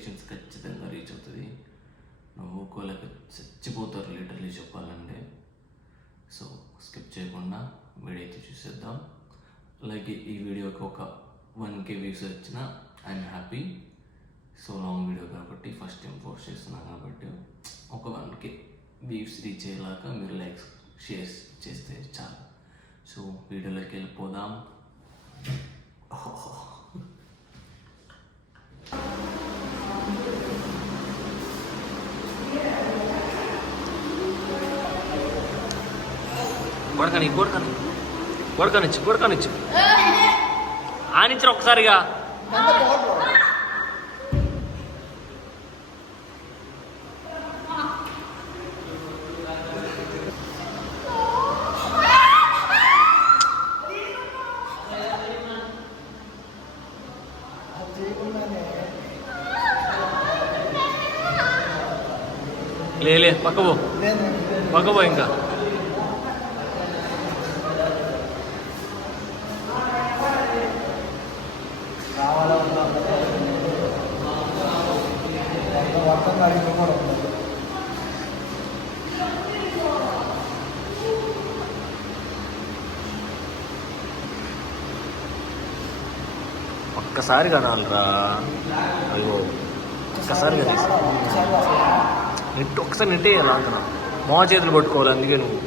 Notifications ఖచ్చితంగా reach అవుతుంది. నవ్వుకోలేక చచ్చిపోతారు లిటరలీ చెప్పాలంటే. సో స్కిప్ చేయకుండా వీడియో అయితే చూసేద్దాం. అలాగే ఈ వీడియోకి ఒక 1K వ్యూస్ వచ్చినా I'm happy. So long video కాబట్టి ఫస్ట్ టైం పోస్ట్ చేస్తున్నాను కాబట్టి ఒక 1K వ్యూస్ రీచ్ అయ్యేలాగా మీరు లైక్స్ షేర్స్ చేస్తే చాలు. సో వీడియోలోకి వెళ్ళిపోదాం. కొడకనిచ్చు ఆనిచ్చిన ఒక్కసారిగా. లే పక్కపో ఇంకా. ఒక్కసారి కనాలరా. అయ్యో ఒక్కసారి కనీసి నెట్ ఒకసారి నెట్టే ఎలా అంటున్నా. మా చేతులు పట్టుకోవాలి అందుకే నువ్వు.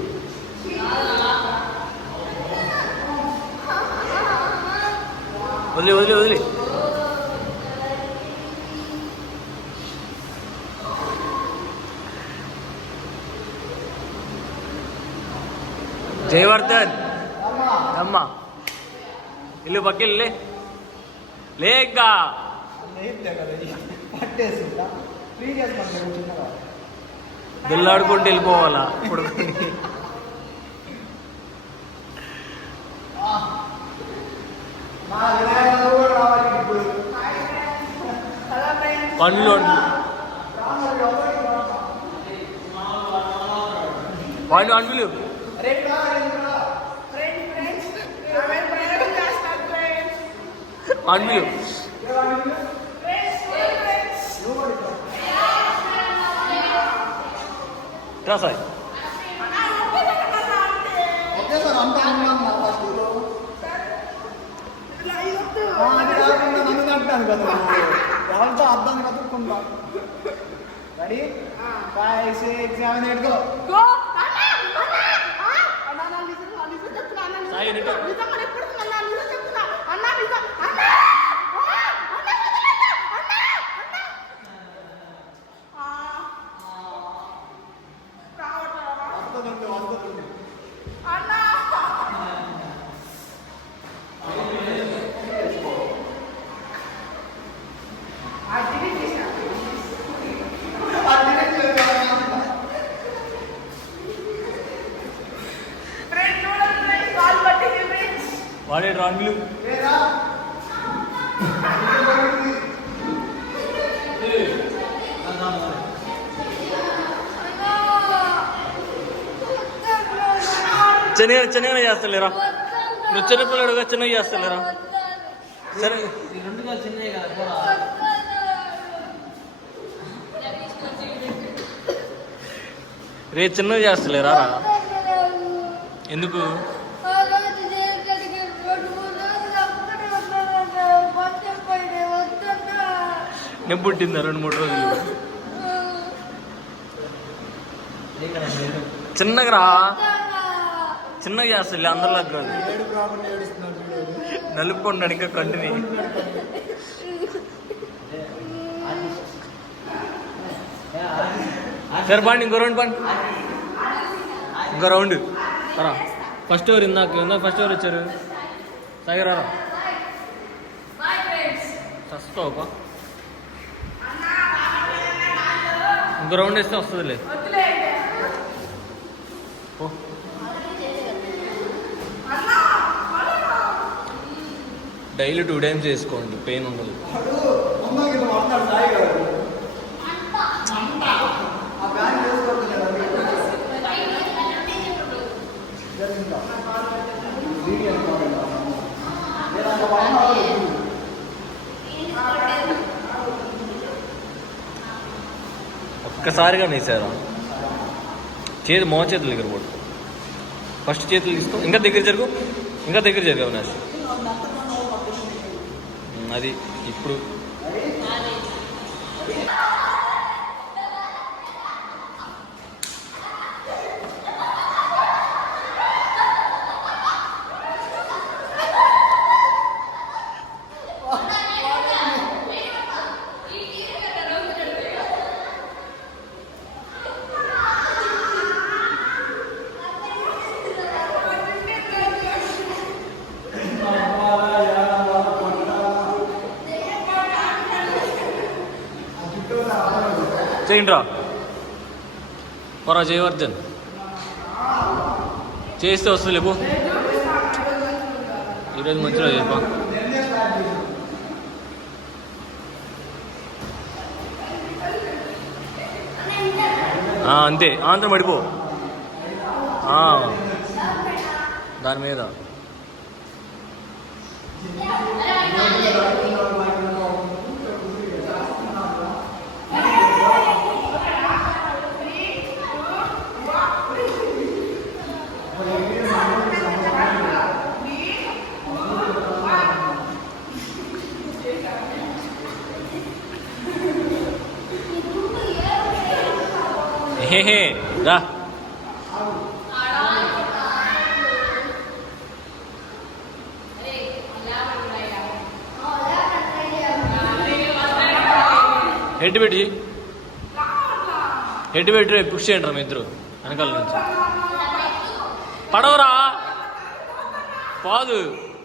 వదిలే జయవర్ధన్ అమ్మా ఇల్లు పక్కిల్లే లేక బిల్లాడుకుంటూ వెళ్ళిపోవాలా ఇప్పుడు. పండ్లు పండ్లు పండ్లు సాయి ఎవరితో అర్థం కదుకుంటా. Ready 5 6 7 8 go. వాడే రాంగ్లు చిన్నగా చేస్తలేరా. నువ్వు చిన్నపిల్లడుగా చిన్నగా చేస్తలేరా. సరే రే చిన్నగా చేస్తలేరా. ఎందుకు నేను పుట్టిందా 2-3 రోజులు. చిన్నగా రా, చిన్నగా చేస్తలే అందరిలాగా కాదు. నలుపుకోండి ఇంకా కంటిని. సరే పండి ఇంకో రౌండ్ పండి. ఇంకో రౌండ్ రా. ఫస్ట్ ఓవర్ ఇందాక ఫస్ట్ ఓవర్ వచ్చారు. సాగరా చస్తావు. ఇంకో రౌండ్ వేస్తే వస్తుంది లేదు. డైలీ 2 times చేసుకోండి, పెయిన్ ఉండదు. ఒక్కసారిగా వేసారా చేతి చేతుల దగ్గర పడు ఫస్ట్ చేతులు తీసుకో ఇంకా దగ్గర జరుగు అవినాష్ అది ఇప్పుడు చేయండిరా జయవర్ధన్ చేస్తే వస్తుంది లేపు ఈరోజు మంచిగా చెప్పా అంతే ఆంధ్ర పడిపో దాని మీద హే రా హెడ్ పెట్టి పుష్ చేయండి రా మీ ఇద్దరు వెనకాల నుంచి పడవరా పాదు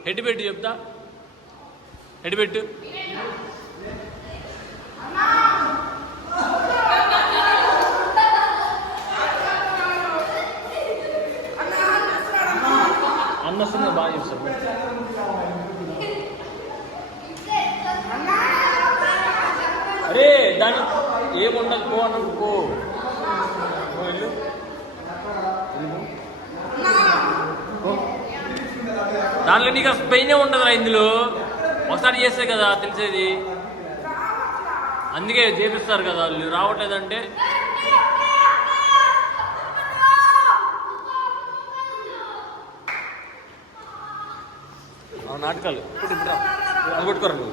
హెడ్ పెట్టి చెప్తా హెడ్ పెట్టు అన్నస్తుంది బాగా చెప్తారు అరే దాని ఏముండదు పో అన్నట్టు పో దాంట్లో నీకు అసలు పెయినే ఉండదురా ఇందులో ఒకసారి చేస్తే కదా తెలిసేది అందుకే చేపిస్తారు కదా వాళ్ళు రావట్లేదంటే నాటకాలు అది కొట్టుకోరు నువ్వు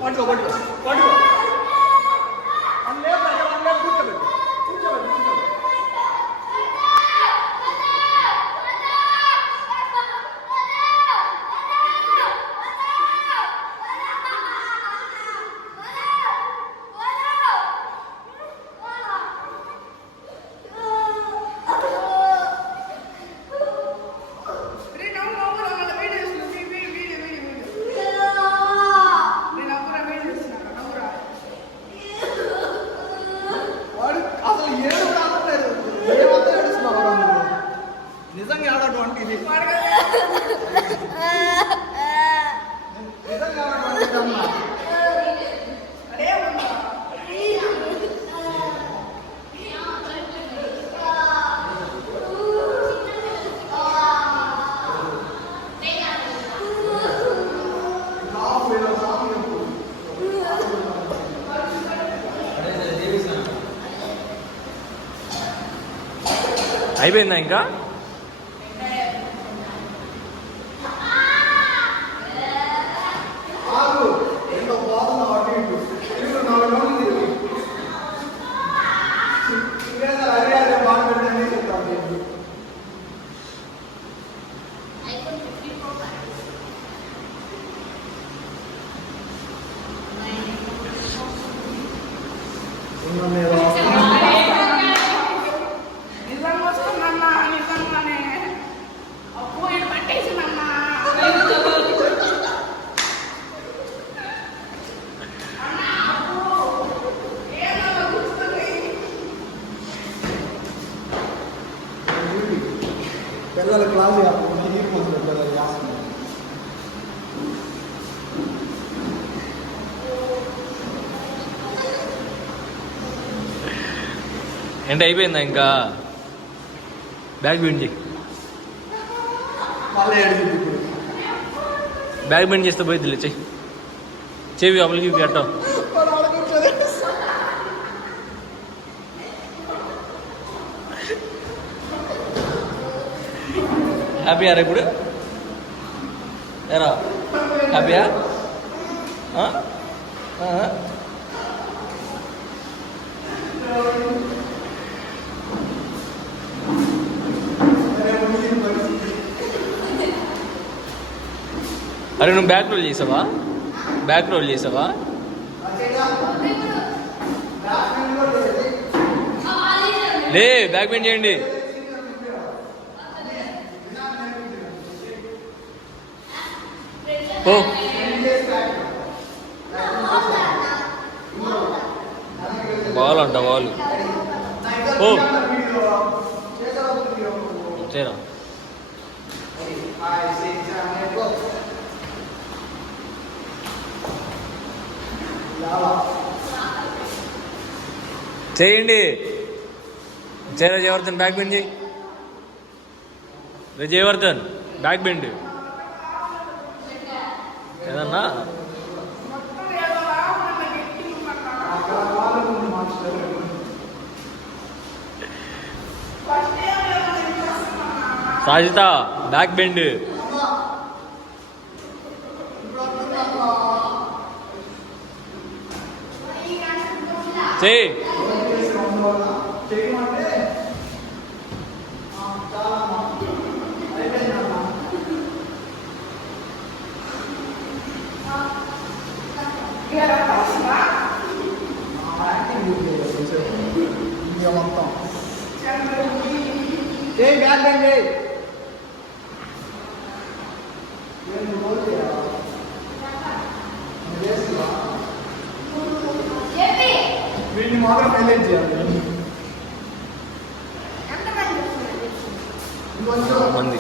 నిజంగా ఆడటువంటి ఇది అయిపోయిందా ఇంకా పిల్లల క్లాస్ పిల్లలు చేస్తున్నారు ఏంటి అయిపోయిందా ఇంకా బ్యాగ్ బెండ్ చేయి బ్యాగ్ బెండ్ చేస్తే పోయిద్దిలే చెవి అమలుకి పెట్టావు హ్యాపీయారా ఇప్పుడు ఎరా హ్యాపీయా అరే నువ్వు బ్యాక్ రోల్ చేసావా లే బ్యాక్ బెండ్ చేయండి ఓ బాల్ అంట బాల్ ఓ అంతేనా చేయండి జయవర్ధన్ బ్యాక్ బెండ్ చేయి జయవర్ధన్ బ్యాక్ బెండ్ ఏదన్నా సాజిత బ్యాక్ బెండ్ చేయి మొత్తం బ్యాక్ బెండ్ వీటిని మాత్రం హైలైట్ చేయాలి మంది